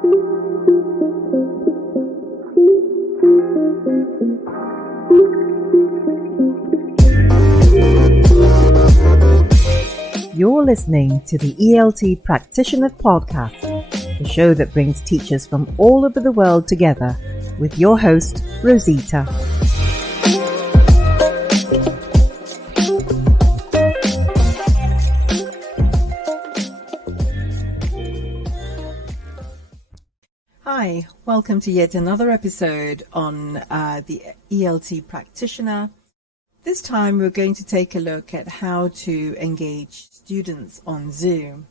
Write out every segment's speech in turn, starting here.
You're listening to the ELT Practitioner Podcast, the show that brings teachers from all over the world together, with your host, Rosita. Hi, welcome to yet another episode on the ELT Practitioner. This time we're going to take a look at how to engage students on Zoom.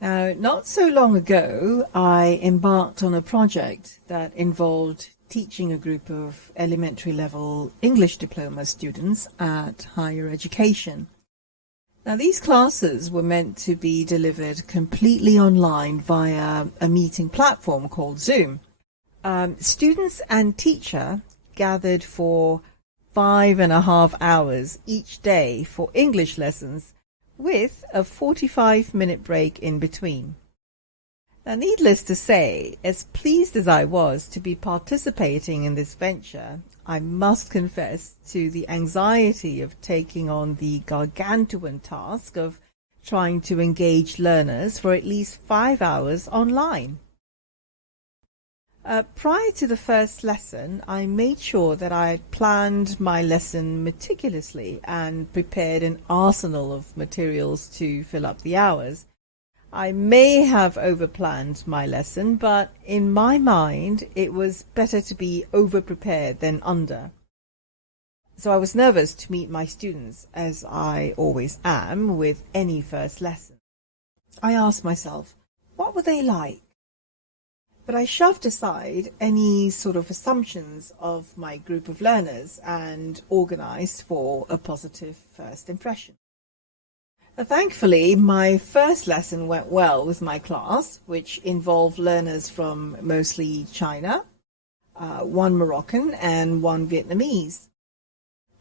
Now, not so long ago, I embarked on a project that involved teaching a group of elementary level English diploma students at higher education. Now, these classes were meant to be delivered completely online via a meeting platform called Zoom. Students and teacher gathered for 5.5 hours each day for English lessons, with a 45-minute break in between. Now, needless to say, as pleased as I was to be participating in this venture, I must confess to the anxiety of taking on the gargantuan task of trying to engage learners for at least 5 hours online. Prior to the first lesson, I made sure that I had planned my lesson meticulously and prepared an arsenal of materials to fill up the hours. I may have overplanned my lesson, but in my mind, it was better to be over-prepared than under. So I was nervous to meet my students, as I always am with any first lesson. I asked myself, what were they like? But I shoved aside any sort of assumptions of my group of learners and organized for a positive first impression. Thankfully, my first lesson went well with my class, which involved learners from mostly China, one Moroccan and one Vietnamese.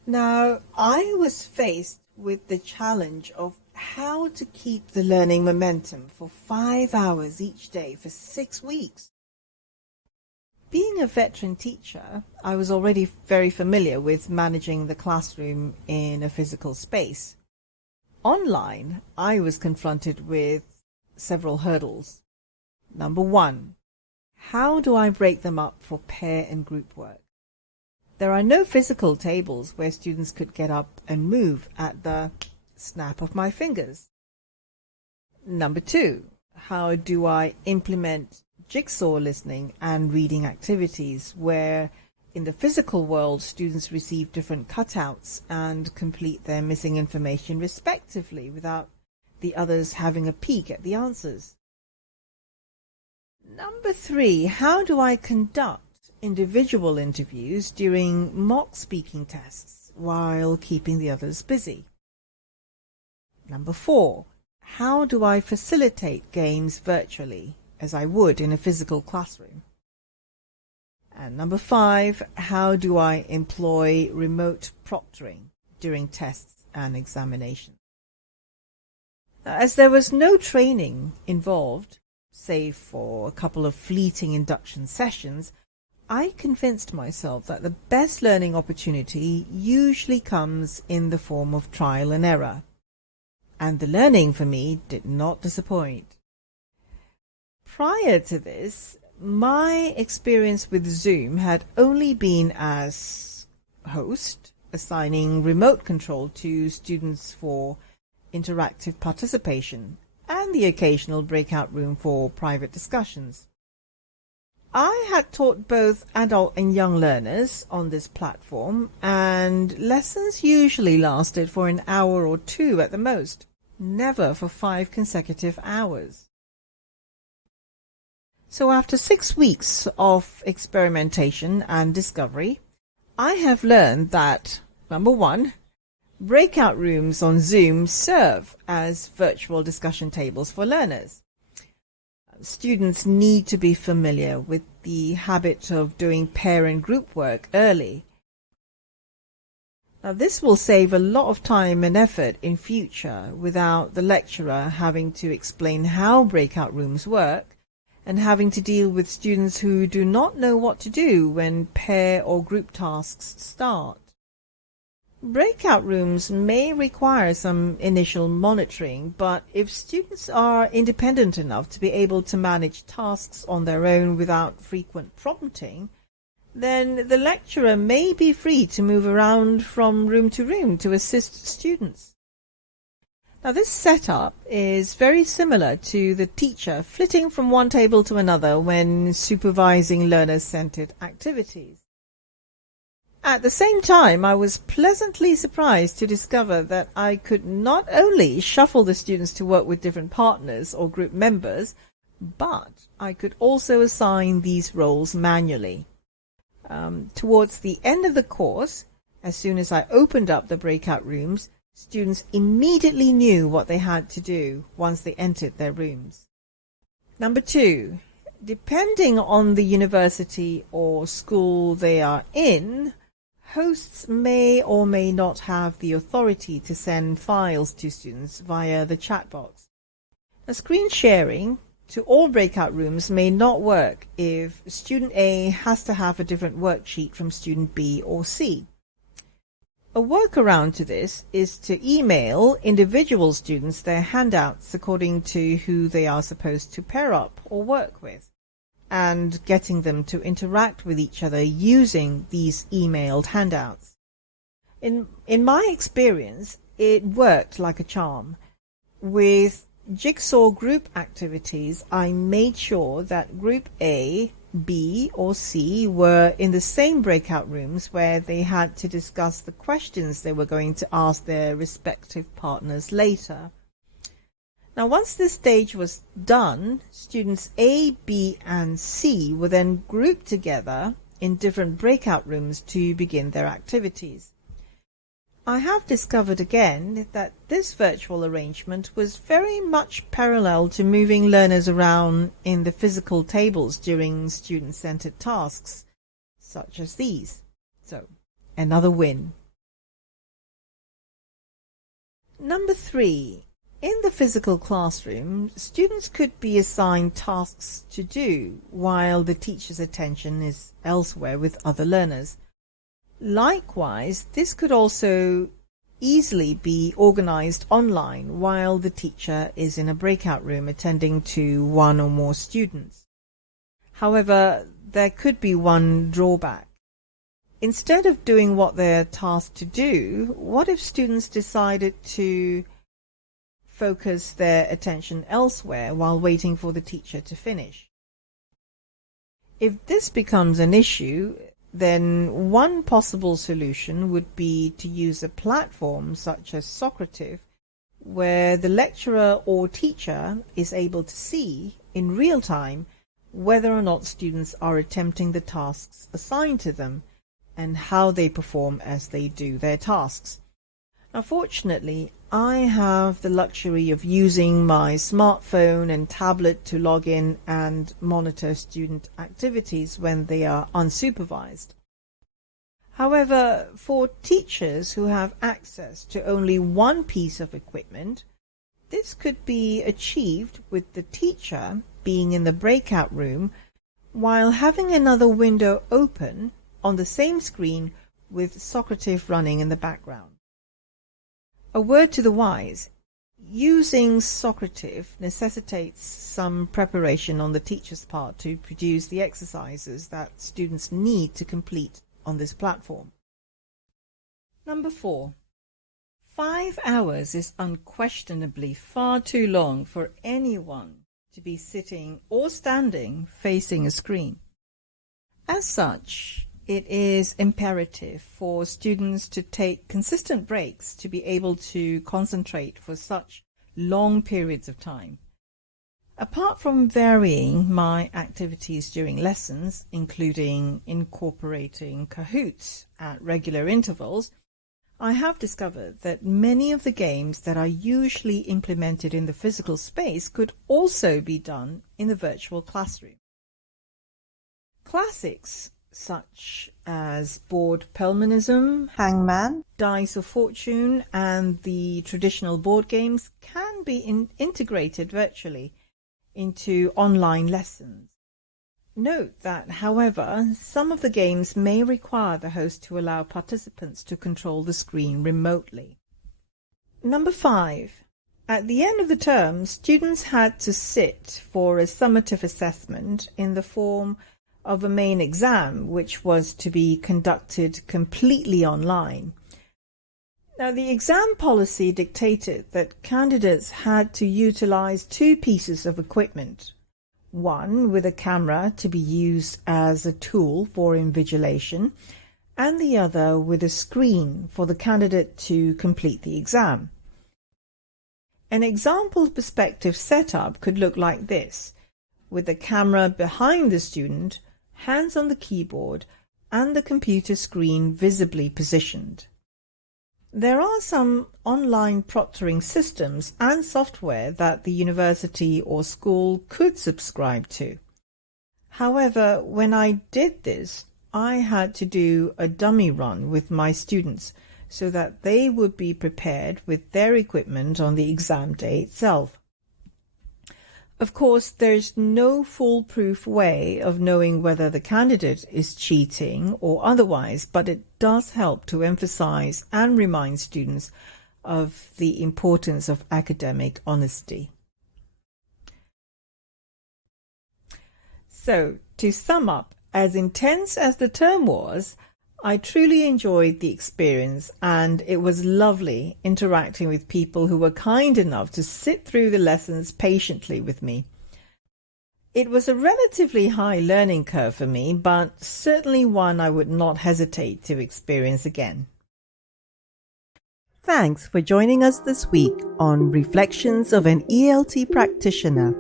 Now, I was faced with the challenge of how to keep the learning momentum for 5 hours each day for 6 weeks. Being a veteran teacher, I was already very familiar with managing the classroom in a physical space. Online, I was confronted with several hurdles. Number one, how do I break them up for pair and group work? There are no physical tables where students could get up and move at the snap of my fingers. Number two, how do I implement jigsaw listening and reading activities where in the physical world students receive different cutouts and complete their missing information respectively without the others having a peek at the answers? Number three, how do I conduct individual interviews during mock speaking tests while keeping the others busy? Number four, how do I facilitate games virtually as I would in a physical classroom? And number five, how do I employ remote proctoring during tests and examinations? Now, as there was no training involved, save for a couple of fleeting induction sessions, I convinced myself that the best learning opportunity usually comes in the form of trial and error. And the learning for me did not disappoint. Prior to this, my experience with Zoom had only been as host, assigning remote control to students for interactive participation and the occasional breakout room for private discussions. I had taught both adult and young learners on this platform, and lessons usually lasted for an hour or two at the most, never for 5 consecutive hours. So after 6 weeks of experimentation and discovery, I have learned that, number one, breakout rooms on Zoom serve as virtual discussion tables for learners. Students need to be familiar with the habit of doing pair and group work early. Now, this will save a lot of time and effort in future without the lecturer having to explain how breakout rooms work and having to deal with students who do not know what to do when pair or group tasks start. Breakout rooms may require some initial monitoring, but if students are independent enough to be able to manage tasks on their own without frequent prompting, then the lecturer may be free to move around from room to room to assist students. Now, this setup is very similar to the teacher flitting from one table to another when supervising learner-centered activities. At the same time, I was pleasantly surprised to discover that I could not only shuffle the students to work with different partners or group members, but I could also assign these roles manually. Towards the end of the course, as soon as I opened up the breakout rooms, students immediately knew what they had to do once they entered their rooms. Number 2, depending on the university or school they are in, hosts may or may not have the authority to send files to students via the chat box. Now, screen sharing to all breakout rooms may not work if student A has to have a different worksheet from student B or C. A workaround to this is to email individual students their handouts according to who they are supposed to pair up or work with, and getting them to interact with each other using these emailed handouts. In my experience, it worked like a charm. With jigsaw group activities, I made sure that group A, B, or C were in the same breakout rooms where they had to discuss the questions they were going to ask their respective partners later. Now, once this stage was done, students A, B, and C were then grouped together in different breakout rooms to begin their activities. I have discovered again that this virtual arrangement was very much parallel to moving learners around in the physical tables during student-centered tasks, such as these. So, another win. Number 3. In the physical classroom, students could be assigned tasks to do while the teacher's attention is elsewhere with other learners. Likewise, this could also easily be organized online while the teacher is in a breakout room attending to one or more students. However, there could be one drawback. Instead of doing what they're tasked to do, what if students decided to focus their attention elsewhere while waiting for the teacher to finish? If this becomes an issue, then one possible solution would be to use a platform such as Socrative, where the lecturer or teacher is able to see in real time whether or not students are attempting the tasks assigned to them and how they perform as they do their tasks. Now, fortunately, I have the luxury of using my smartphone and tablet to log in and monitor student activities when they are unsupervised. However, for teachers who have access to only one piece of equipment, this could be achieved with the teacher being in the breakout room while having another window open on the same screen with Socrative running in the background. A word to the wise: using Socrative necessitates some preparation on the teacher's part to produce the exercises that students need to complete on this platform. Number 4. 5 hours is unquestionably far too long for anyone to be sitting or standing facing a screen. As such, it is imperative for students to take consistent breaks to be able to concentrate for such long periods of time. Apart from varying my activities during lessons, including incorporating Kahoots at regular intervals, I have discovered that many of the games that are usually implemented in the physical space could also be done in the virtual classroom. Classics such as board pelmanism, hangman, dice of fortune, and the traditional board games can be integrated virtually into online lessons. Note that, however, some of the games may require the host to allow participants to control the screen remotely. Number 5. At the end of the term, students had to sit for a summative assessment in the form of a main exam, which was to be conducted completely online. Now, the exam policy dictated that candidates had to utilize 2 pieces of equipment, one with a camera to be used as a tool for invigilation, and the other with a screen for the candidate to complete the exam. An example perspective setup could look like this, with the camera behind the student, hands on the keyboard, and the computer screen visibly positioned. There are some online proctoring systems and software that the university or school could subscribe to. However, when I did this, I had to do a dummy run with my students so that they would be prepared with their equipment on the exam day itself. Of course, there's no foolproof way of knowing whether the candidate is cheating or otherwise, but it does help to emphasize and remind students of the importance of academic honesty. So, to sum up, as intense as the term was, I truly enjoyed the experience, and it was lovely interacting with people who were kind enough to sit through the lessons patiently with me. It was a relatively high learning curve for me, but certainly one I would not hesitate to experience again. Thanks for joining us this week on Reflections of an ELT Practitioner.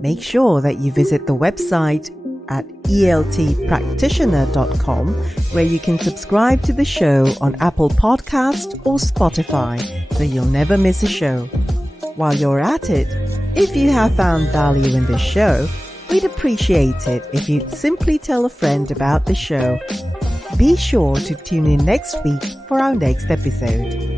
Make sure that you visit the website at eltpractitioner.com, where you can subscribe to the show on Apple Podcast or Spotify so you'll never miss a show. While you're at it, if you have found value in this show, we'd appreciate it if you'd simply tell a friend about the show. Be sure to tune in next week for our next episode.